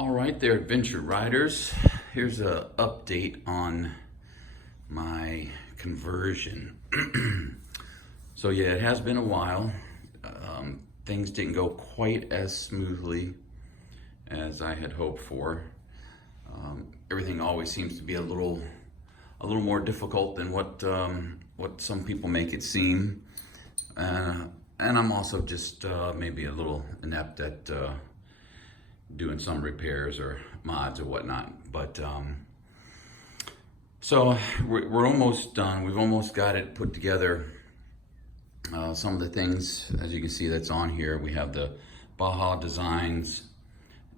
All right there, adventure riders. Here's an update on my conversion. So yeah, it has been a while. Things didn't go quite as smoothly as I had hoped for. Everything always seems to be a little more difficult than what some people make it seem. And I'm also just maybe a little inept at doing some repairs or mods or whatnot. But so we're almost done. We've almost got it put together. Some of the things, as you can see, that's on here. We have the Baja Designs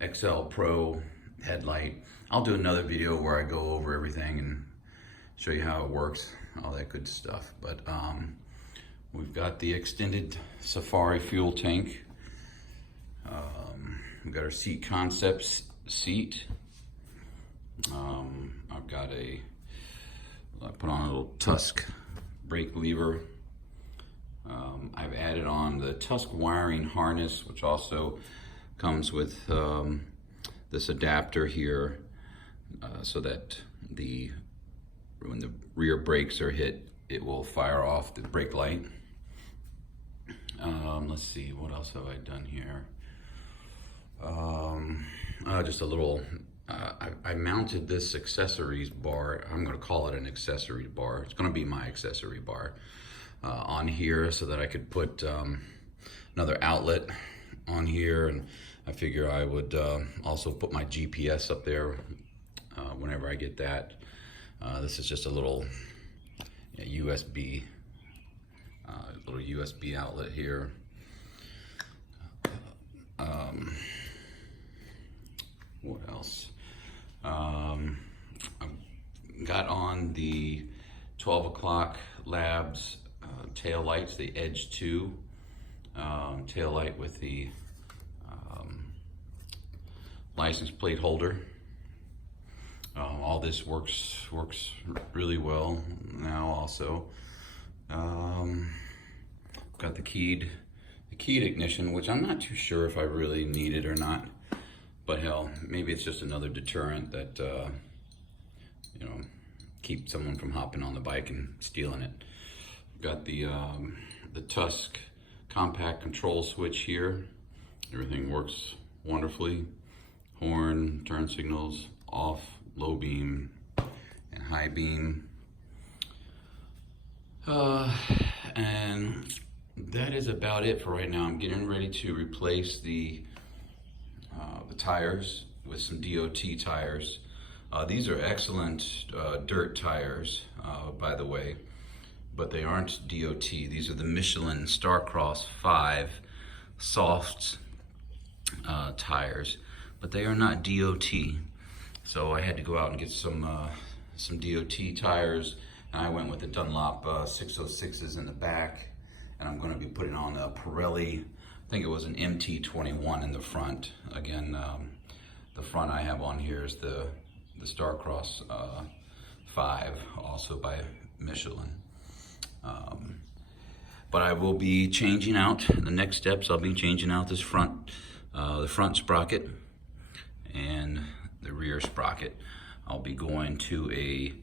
XL Pro headlight. I'll do another video where I go over everything and show you how it works, all that good stuff. But we've got the extended Safari fuel tank. We've got our seat concepts seat. I put on a little Tusk brake lever. I've added on the Tusk wiring harness, which also comes with this adapter here, so that when the rear brakes are hit, it will fire off the brake light. Let's see, what else have I done here? Just a little, I mounted this accessories bar. I'm going to call it an accessory bar. It's going to be my accessory bar on here so that I could put another outlet on here. And I figure I would also put my GPS up there whenever I get that. This is just a little USB, little USB outlet here. What else? I got on the 12 o'clock Labs tail lights, the Edge 2 tail light with the license plate holder. All this works really well now. Also, got the keyed ignition, which I'm not too sure if I really need it or not. But hell, maybe it's just another deterrent that keep someone from hopping on the bike and stealing it. Got the Tusk compact control switch here. Everything works wonderfly. Horn, turn signals, off, low beam, and high beam. And that is about it for right now. I'm getting ready to replace the tires with some DOT tires. These are excellent dirt tires, by the way, but they aren't DOT. These are the Michelin Starcross 5 soft tires, but they are not DOT. So I had to go out and get some DOT tires, and I went with the Dunlop 606s in the back, and I'm going to be putting on a Pirelli, I think it was an MT21 in the front. Again, the front I have on here is the Starcross 5, also by Michelin. But I will be changing out, the next steps, I'll be changing out this front, the front sprocket and the rear sprocket. I'll be going to a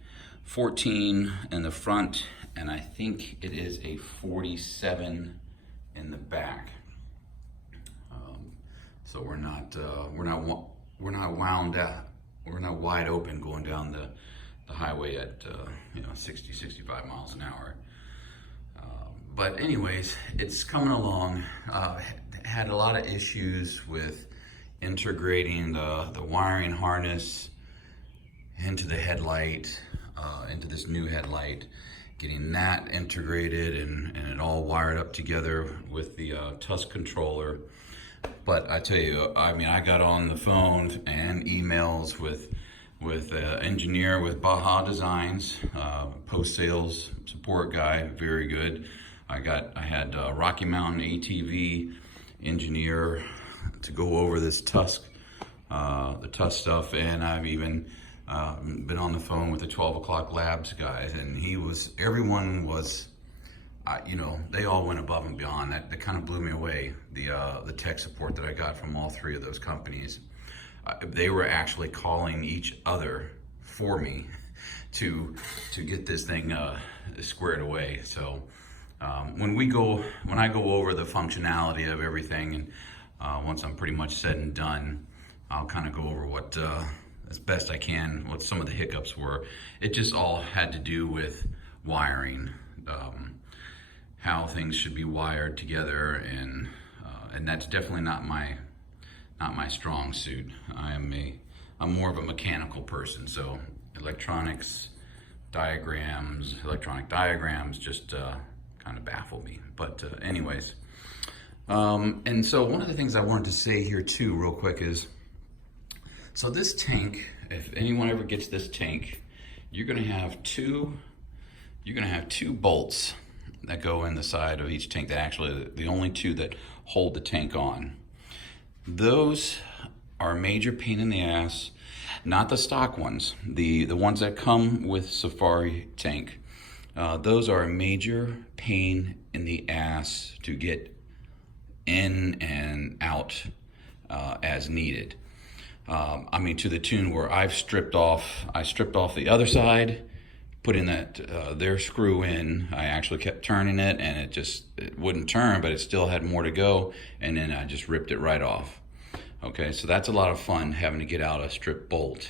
14 in the front, and I think it is a 47 in the back. So we're not wound out. We're not wide open going down the highway at 60, 65 miles an hour. But anyways, it's coming along. Had a lot of issues with integrating the wiring harness into the headlight, into this new headlight, getting that integrated and it all wired up together with the Tusk controller. But I tell you, I mean, I got on the phone and emails with engineer with Baja Designs, post-sales support guy, very good. I had Rocky Mountain ATV engineer to go over this Tusk, the Tusk stuff, and I've even been on the phone with the 12 o'clock Labs guys, and everyone was, they all went above and beyond. That kind of blew me away, the tech support that I got from all three of those companies. they were actually calling each other for me to get this thing squared away. So when I go over the functionality of everything, and once I'm pretty much said and done, I'll kind of go over what as best I can what some of the hiccups were. It just all had to do with wiring, how things should be wired together, and that's definitely not my strong suit. I'm more of a mechanical person, so electronic diagrams just kind of baffle me. But anyways, and so one of the things I wanted to say here too real quick is, so this tank, if anyone ever gets this tank, you're gonna have two bolts that go in the side of each tank, that actually the only two that hold the tank on. Those are a major pain in the ass. Not the stock ones, the ones that come with Safari tank. Those are a major pain in the ass to get in and out as needed. I mean, to the tune where I stripped off the other side, put in their screw in. I actually kept turning it, and it wouldn't turn, but it still had more to go, and then I just ripped it right off. Okay, so that's a lot of fun, having to get out a strip bolt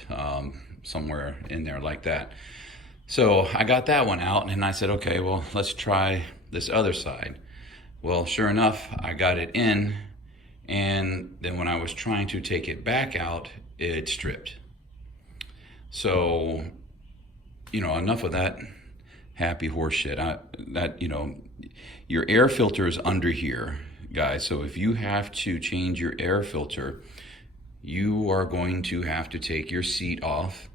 somewhere in there like that. So I got that one out, and I said, okay, well, let's try this other side. Well, sure enough, I got it in, and then when I was trying to take it back out, it stripped. So, enough of that happy horse shit. Your air filter is under here, guys. So if you have to change your air filter, you are going to have to take your seat off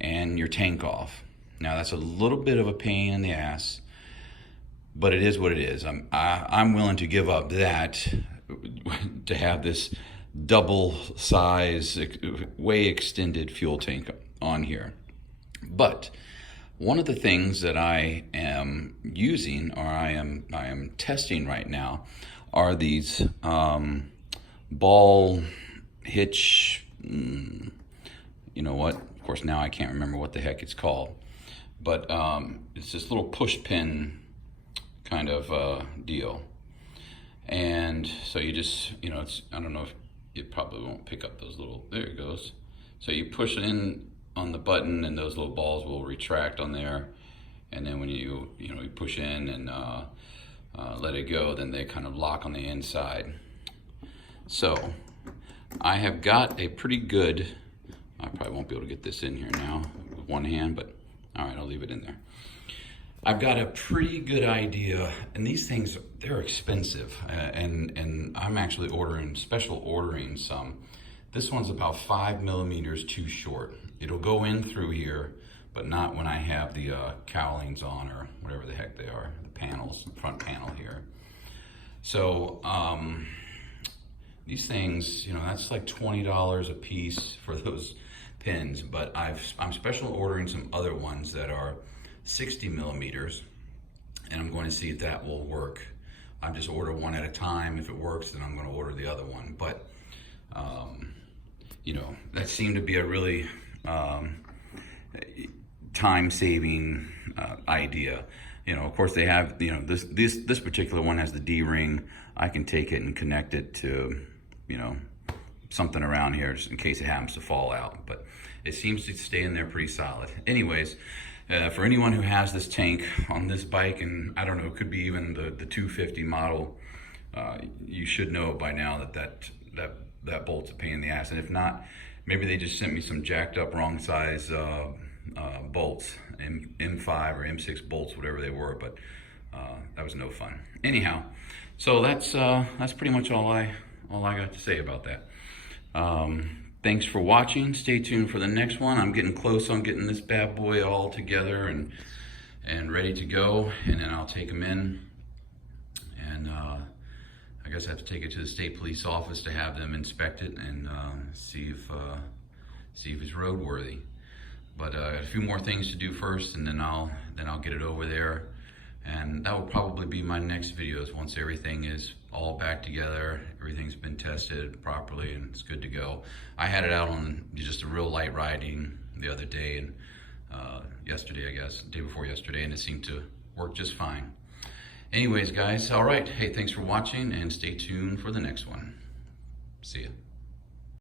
and your tank off. Now that's a little bit of a pain in the ass, but it is what it is. I'm willing to give up that to have this double size, way extended fuel tank on here. But one of the things that I am using, or I am testing right now, are these ball hitch. You know what? Of course, now I can't remember what the heck it's called, but it's this little push pin kind of deal. And so you just, I don't know if it probably won't pick up those little. There it goes. So you push in on the button, and those little balls will retract on there, and then when you push in and let it go, then they kind of lock on the inside. So I have got a pretty good, I probably won't be able to get this in here now with one hand, but all right, I'll leave it in there. I've got a pretty good idea, and these things, they're expensive, and I'm actually special ordering some. This one's about 5 millimeters too short. It'll go in through here, but not when I have the cowlings on, or whatever the heck they are, the panels, the front panel here. So these things, that's like $20 a piece for those pins, but I'm special ordering some other ones that are 60 millimeters, and I'm going to see if that will work. I'm just order one at a time. If it works, then I'm going to order the other one. But that seemed to be a really time-saving idea. Of course they have, this particular one has the D-ring. I can take it and connect it to, something around here just in case it happens to fall out. But it seems to stay in there pretty solid. Anyways, for anyone who has this tank on this bike, and I don't know, it could be even the 250 model, you should know by now that bolt's a pain in the ass. And if not, maybe they just sent me some jacked up wrong size bolts, M5 or M6 bolts, whatever they were, but that was no fun. Anyhow, so that's pretty much all I got to say about that. Thanks for watching. Stay tuned for the next one. I'm getting close on getting this bad boy all together and ready to go, and then I'll take them in, and I guess I have to take it to the state police office to have them inspect it and see if it's roadworthy. But a few more things to do first, and then I'll get it over there, and that will probably be my next videos once everything is all back together. Everything's been tested properly and it's good to go. I had it out on just a real light riding the other day, and yesterday, I guess, day before yesterday, and it seemed to work just fine. Anyways, guys, all right. Hey, thanks for watching, and stay tuned for the next one. See ya.